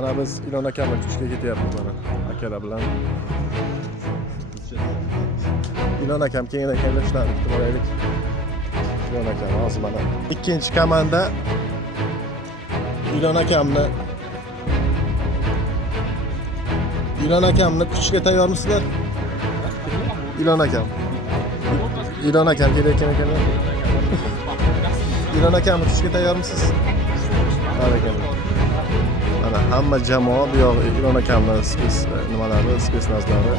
Mana biz Ilon akamni kutishga ketyapmiz mana akalar bilan. Ilon akam kelgan ekanlar, shularni kutib olaylik. Ilon akam hozir mana ikkinchi komanda Ilon akamni kutishga tayyormisizlar? Ilon akam kelayotgan ekanlar. Ilon akamni kutishga tayyormisiz? Barakalloh. Mana hamma jamoa bu yoq Ilon akamni spesnazlari